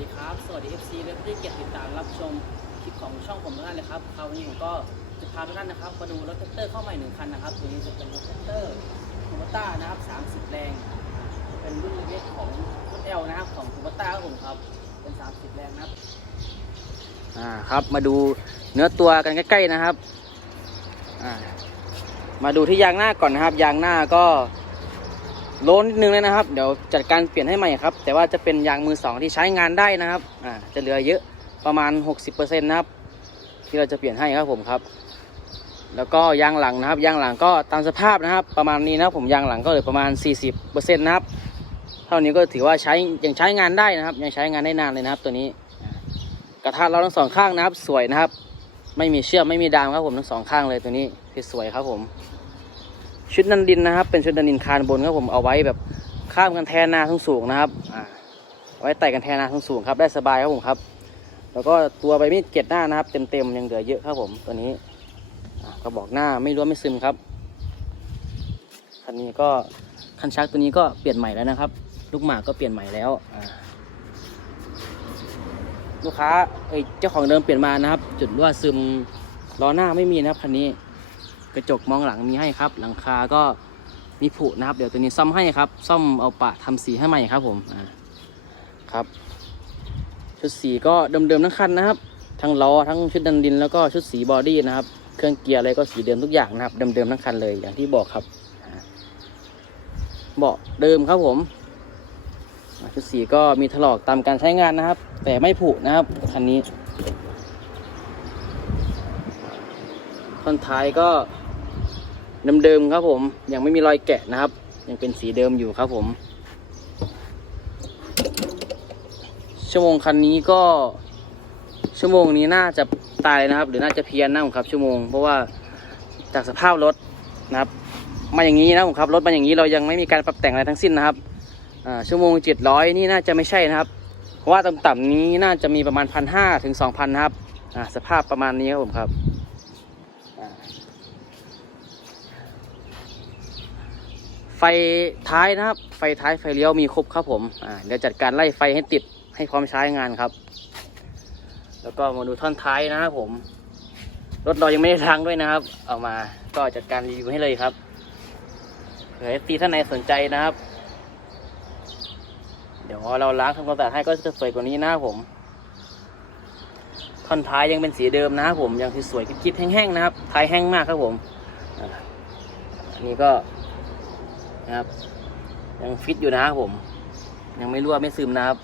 ดีครับ สวัสดี FC และผู้ที่เกียรติติดตามรับชมคลิปของช่องผมทุกท่านเลยครับคราวนี้ผมก็จะพาทุกท่านนะครับมาดูรถแท็กเตอร์เข้าใหม่หนึ่งคันนะครับตัวนี้จะเป็นรถแท็กเตอร์คูเบต้านะครับ 30 แรง เป็นรุ่นเล็กของรุ่น L นะครับของคูเบต้าครับผมครับ เป็น 30 แรงนะครับ อ่าครับมาดูเนื้อตัวกันใกล้ๆนะครับ อ่ามาดูที่ยางหน้าก่อนนะครับ ยางหน้าก็ โลนนิดนึงเลยนะครับ เดี๋ยวจัดการเปลี่ยนให้ใหม่ครับ แต่ว่าจะเป็นยางมือสองที่ใช้งานได้นะครับอ่าจะเหลือเยอะประมาณ 60%นะครับที่เราจะเปลี่ยนให้ครับผมครับ แล้วก็ยางหลังนะครับ ยางหลังก็ตามสภาพนะครับ ประมาณนี้นะผมยางหลังก็เหลือประมาณ 40%นะครับเท่านี้ก็ถือว่าใช้ยังใช้งานได้นะครับ ยังใช้งานได้นานเลยนะครับ ตัวนี้กระทะเราทั้งสองข้างนะครับ สวยนะครับ ไม่มีเชือกไม่มีดามครับผมทั้งสองข้างเลยตัวนี้สวยครับผม ชุดนันดินนะครับ เป็นชุดนันดินคานบนครับผมเอาไว้แบบข้ามกันแทนนาสูงนะครับอ่าไว้ไต่กันแทนนาสูงครับ ได้สบายครับผมครับ แล้วก็ตัวใบมีดเกล็ดหน้านะครับ เต็มๆยังเหลือเยอะครับผมตัวนี้กระบอกหน้าไม่รั่วไม่ซึมครับคันนี้ก็คันชักตัวนี้ก็เปลี่ยนใหม่แล้วนะครับ ลูกหมากก็เปลี่ยนใหม่แล้วลูกค้าเอ้ยเจ้าของเดิมเปลี่ยนมานะครับ จุดรั่วซึมล้อหน้าไม่มีนะครับคันนี้ กระจกมองหลังมีให้ครับ หลังคาก็มีผุนะครับ เดี๋ยวตัวนี้ซ่อมให้ครับ ซ่อมเอาปะทำสีให้ใหม่ครับผมอ่าครับ ชุดสีก็เดิมๆทั้งคันนะครับ ทั้งล้อทั้งชุดดันดินแล้วก็ชุดสีบอดี้นะครับ เครื่องเกียร์อะไรก็สีเดิมทุกอย่างนะครับ เดิมๆทั้งคันเลยอย่างที่บอกครับเบาะเดิมครับผมชุดสีก็มีถลอกตามการใช้งานนะครับ แต่ไม่ผุนะครับคันนี้ท่อนท้ายก็ เดิมๆครับผม ยังไม่มีรอยแกะนะครับ ยังเป็นสีเดิมอยู่ครับผม ชั่วโมงคันนี้ก็ ชั่วโมงนี้น่าจะตายนะครับ หรือน่าจะเพี้ยนนะผมครับ ชั่วโมง เพราะว่าจากสภาพรถนะครับ มาอย่างนี้นะผมครับรถมาอย่างนี้เรายังไม่มีการปรับแต่งอะไรทั้งสิ้นนะครับชั่วโมงเจ็ดร้อยนี่น่าจะไม่ใช่นะครับ เพราะว่าต่ำๆนี้น่าจะมีประมาณพันห้าถึงสองพันะครับสภาพประมาณนี้ครับผมครับอ่า ไฟท้ายนะครับ ไฟท้ายไฟเลี้ยวมีครบครับผมอ่าเดี๋ยวจัดการไล่ไฟให้ติดให้พร้อมใช้งานครับ แล้วก็มาดูท่อนท้ายนะครับผม รถเรายังไม่ได้ล้างด้วยนะครับ เอามาก็จัดการรีวิวให้เลยครับเผื่อตีท่านไหนสนใจนะครับ เดี๋ยวเราล้างทำความสะอาดให้ก็จะสวยกว่านี้นะครับผม ท่อนท้ายยังเป็นสีเดิมนะครับผมยังสวยๆกิ๊บๆแห้งๆนะครับท้ายแห้งมากครับผมอันนี้ก็ นะครับ ยังฟิตอยู่นะครับผม ยังไม่รั่วไม่ซึมนะครับ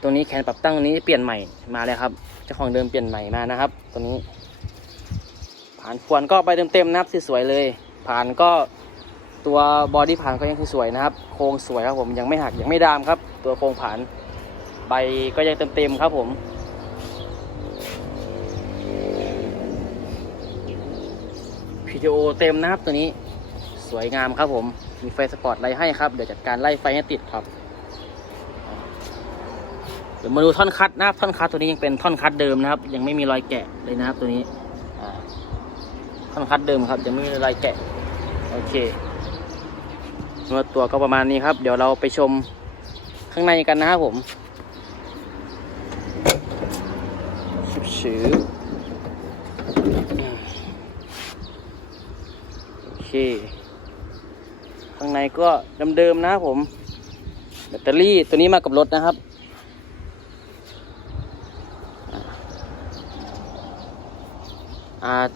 ตัวนี้แขนปรับตั้งนี้เปลี่ยนใหม่มาแล้วครับเจ้าของเดิมเปลี่ยนใหม่มานะครับ ตัวนี้ ผ่านควนก็ไปเต็มๆนะครับสวยๆเลย ผ่านก็ตัวบอดี้ผ่านก็ยังคือสวยนะครับ โครงสวยครับผมยังไม่หักยังไม่ดามครับ ตัวโครงผ่านใบก็ยังเต็มๆครับผม PTO เต็มนะครับตัวนี้ สวยงามครับผม มีไฟสปอร์ตไลท์ให้ครับ เดี๋ยวจัดการไล่ไฟให้ติดครับ เดี๋ยวมาดูท่อนคัดนะครับท่อนคัดตัวนี้ยังเป็นท่อนคัดเดิมนะครับ ยังไม่มีรอยแกะเลยนะครับตัวนี้ท่อนคัดเดิมครับ ยังไม่มีรอยแกะ โอเคเนื้อตัวก็ประมาณนี้ครับ เดี๋ยวเราไปชมข้างในกันนะครับผมชิบชือโอเค ก็เดิมๆนะครับผม แบตเตอรี่ตัวนี้มากับรถนะครับ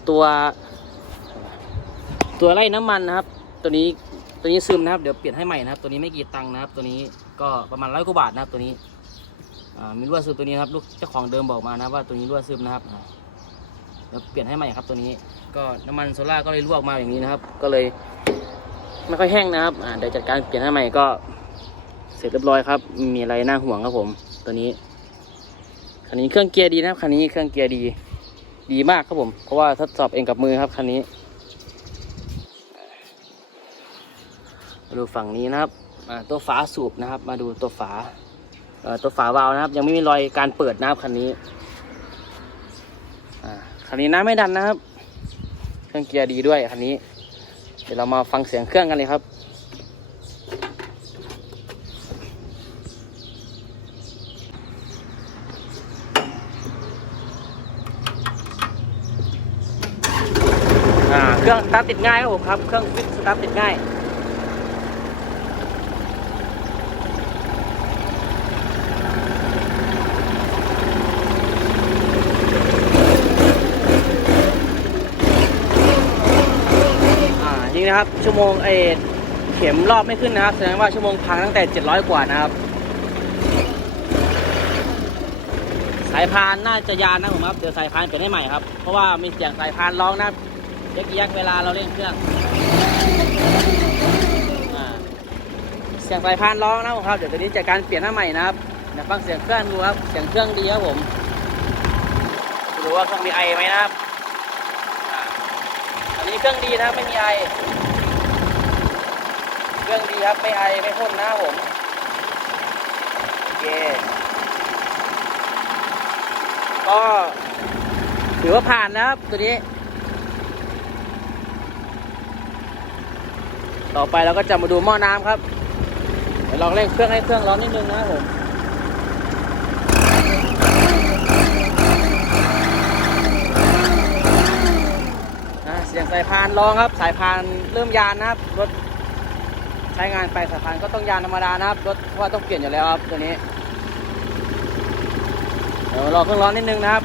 ตัว ตัวไล่น้ำมันนะครับ ตัวนี้ตัวนี้ซึมนะครับ เดี๋ยวเปลี่ยนให้ใหม่นะครับ ตัวนี้ไม่กี่ตังค์นะครับ ตัวนี้ก็ประมาณร้อยกว่าบาทนะครับตัวนี้มีรั่วซึมตัวนี้ครับลูกเจ้าของเดิมบอกมานะว่าตัวนี้รั่วซึมนะครับเดี๋ยวเปลี่ยนให้ใหม่ครับตัวนี้ ก็น้ำมันโซล่าก็เลยรั่วออกมาอย่างนี้นะครับ ก็เลย ไม่ค่อยแห้งนะครับอ่าเดี๋ยวจัดการเปลี่ยนให้ใหม่ก็ เสร็จเรียบร้อยครับ มีอะไรน่าห่วงครับผม ตัวนี้คันนี้เครื่องเกียร์ดีนะครับคันนี้เครื่องเกียร์ดี ดีมากครับผม เพราะว่าทดสอบเองกับมือครับคันนี้มาดูฝั่งนี้นะครับตัวฝาสูบนะครับ มาดูตัวฝาตัวฝาวาล์วนะครับ ยังไม่มีรอยการเปิดนะครับคันนี้คันนี้น้ำไม่ดันนะครับ เครื่องเกียร์ดีด้วยคันนี้ เดี๋ยวเรามาฟังเสียงเครื่องกันเลยครับเครื่องสตาร์ทติดง่ายครับผมครับ เครื่องฟิตสตาร์ทติดง่าย นะครับ ชั่วโมงเอเข็มรอบไม่ขึ้นนะครับแสดงว่าชั่วโมงพังตั้งแต่ 700 กว่านะครับ สายพานน่าจะยานนะผมครับเดี๋ยวสายพานเปลี่ยนให้ใหม่ครับเพราะว่ามีเสียงสายพานร้องนะยักยักเวลาเราเล่นเครื่องอเสียงสายพานร้องนะผมครับเดี๋ยวตัวนี้จัดการเปลี่ยนให้ใหม่นะครับเดี๋ยวฟังเสียงเครื่องดูครับเสียงเครื่องดีครับผมดูว่าเครื่องมีไอไหมนะครับ นี้เครื่องดีนะครับไม่มีไอ เครื่องดีครับไม่ไอไม่พ่นนะผม โอเค ก็ถือว่าผ่านนะครับตัวนี้ ต่อไปเราก็จะมาดูหม้อน้ำครับ เดี๋ยวลองเร่งเครื่องให้เครื่องร้อนนิดนึงนะครับผมอ่าเสียงสายพานร้องครับ สายพานเริ่มยานนะครับรถใช้งานไปสายพานก็ต้องยานธรรมดานะครับรถเพราะว่าต้องเปลี่ยนอยู่แล้วครับตัวนี้เดี๋ยวรอเครื่องร้อนนิดนึงนะครับ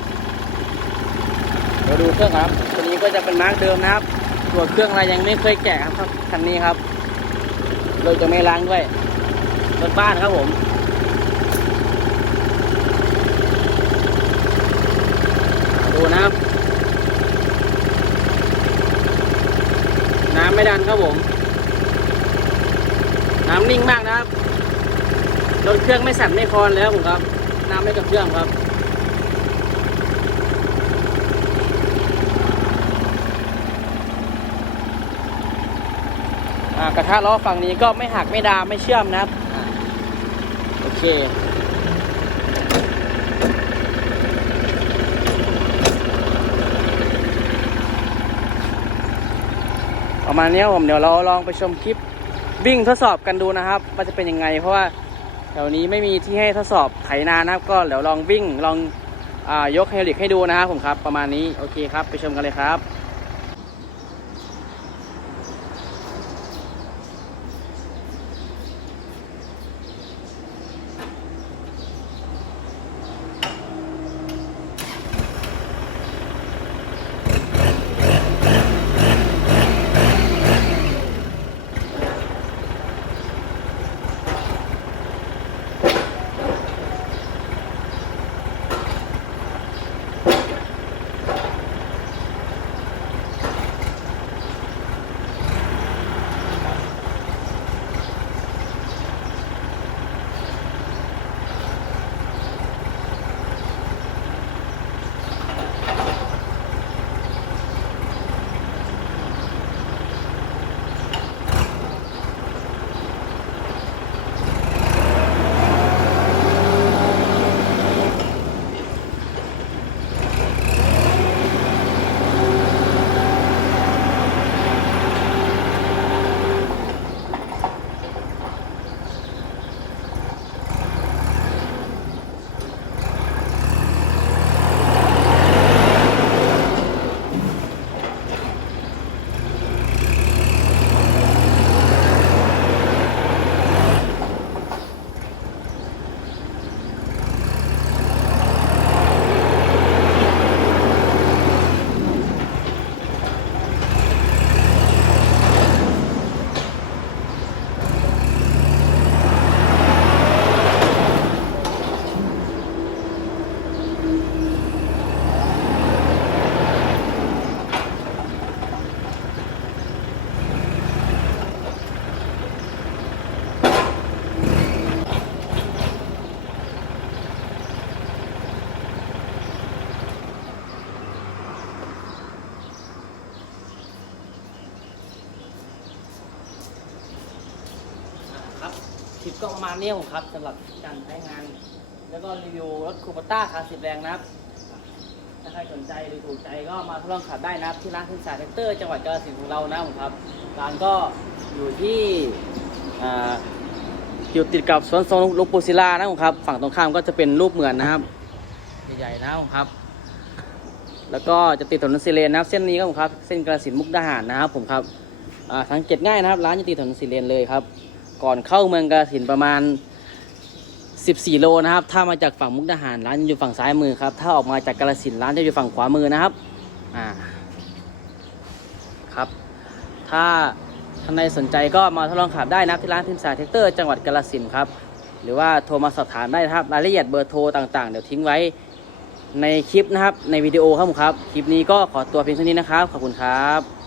เดี๋ยวดูเครื่องครับตัวนี้ก็จะเป็นมาร์กเดิมนะครับตรวจเครื่องอะไรยังไม่เคยแกะครับคันนี้ครับเราจะไม่ล้างด้วยรถบ้านครับผมดูนะครับ น้ำ ไม่ดันครับผม น้ำนิ่งมากนะครับรถเครื่องไม่สั่นไม่คลอนแล้วผมครับ น้ำไม่กับเครื่องครับ กระทะล้อฝั่งนี้ก็ไม่หักไม่ดาไม่เชื่อมนะครับ โอเค ประมาณนี้ผมเดี๋ยวเราลองไปชมคลิปวิ่งทดสอบกันดูนะครับว่าจะเป็นยังไง เพราะว่าแถวนี้ไม่มีที่ให้ทดสอบไถนานะครับ ก็เดี๋ยวลองวิ่งลองอยกไฮรอลิกให้ดูนะครับผมครับ ประมาณนี้โอเคครับ ไปชมกันเลยครับ ครับคลิปก็ประมาณนี้ผมครับสำหรับการใช้งาน แล้วก็รีวิวรถคูปต้าคาสิบแรงนะครับ ถ้าใครสนใจหรือถูกใจก็มาทดลองขับได้นะครับ ที่ร้านคุณสาแท็กเตอร์จังหวัดกาฬสินธุ์ของเรานะผมครับ ร้านก็อยู่ที่อยู่ติดกับสวนทรงลุงปูศิลานะผมครับ ฝั่งตรงข้ามก็จะเป็นรูปเหมือนนะครับ ใหญ่ๆนะผมครับ แล้วก็จะติดถนนสีเลนนะครับ เส้นนี้ครับผมครับ เส้นกระสินธุ์มุกดาหารนะครับผมครับอ่าสังเกตง่ายนะครับ ร้านจะติดถนนสีเลนเลยครับ ก่อนเข้าเมืองกระสินประมาณ 14 โลนะครับ ถ้ามาจากฝั่งมุกดาหารร้านอยู่ฝั่งซ้ายมือครับ ถ้าออกมาจากกระสินร้านจะอยู่ฝั่งขวามือนะครับอ่าครับ ถ้าท่านใดสนใจก็มาทดลองขับได้นะที่ร้านพิมพ์สายเทคเตอร์จังหวัดกาฬสินครับ หรือว่าโทรมาสอบถามได้นะครับ รายละเอียดเบอร์โทรต่างๆ เดี๋ยวทิ้งไว้ในคลิปนะครับ ในวิดีโอครับผมครับ คลิปนี้ก็ขอตัวเพียงเท่านี้นะครับ ขอบคุณครับ